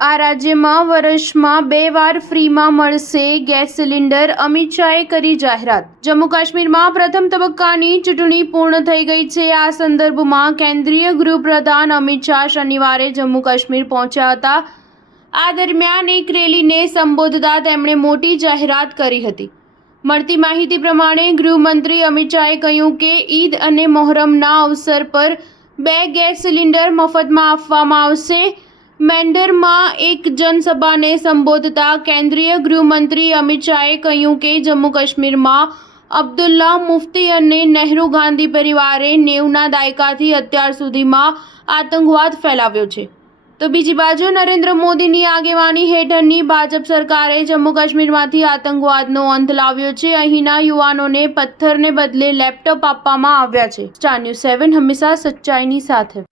આ રાજ્યમાં વર્ષમાં 2 વાર ફ્રીમાં મળશે ગેસ સિલિન્ડર, અમિત શાહે કરી જાહેરાત। જમ્મુ કાશ્મીરમાં પ્રથમ તબક્કાની ચૂંટણી પૂર્ણ થઈ ગઈ છે। આ સંદર્ભમાં કેન્દ્રીય ગૃહપ્રધાન અમિત શાહ શનિવારે જમ્મુ કાશ્મીર પહોંચ્યા હતા। આ દરમિયાન એક રેલીને સંબોધતા તેમણે મોટી જાહેરાત કરી હતી। મળતી માહિતી પ્રમાણે ગૃહમંત્રી અમિત શાહે કહ્યું કે ઈદ અને મોહરમના અવસર પર 2 ગેસ સિલિન્ડર મફતમાં આપવામાં આવશે। મેંઢરમાં એક જનસભાને સંબોધતા કેન્દ્રીય ગૃહમંત્રી અમિત શાહે કહ્યું કે જમ્મુ કાશ્મીરમાં અબ્દુલ્લા મુફ્તી અને નહેરુ ગાંધી પરિવારે 90ના દાયકાથી અત્યાર સુધીમાં આતંકવાદ ફેલાવ્યો છે, તો બીજી બાજુ નરેન્દ્ર મોદીની આગેવાની હેઠળની ભાજપ સરકારે જમ્મુ કાશ્મીરમાંથી આતંકવાદનો અંત લાવ્યો છે। અહીંના યુવાનોને પથ્થરને બદલે લેપટોપ આપવામાં આવ્યા છે। સ્ટાર ન્યૂઝ 7 હંમેશા સચ્ચાઈની સાથે।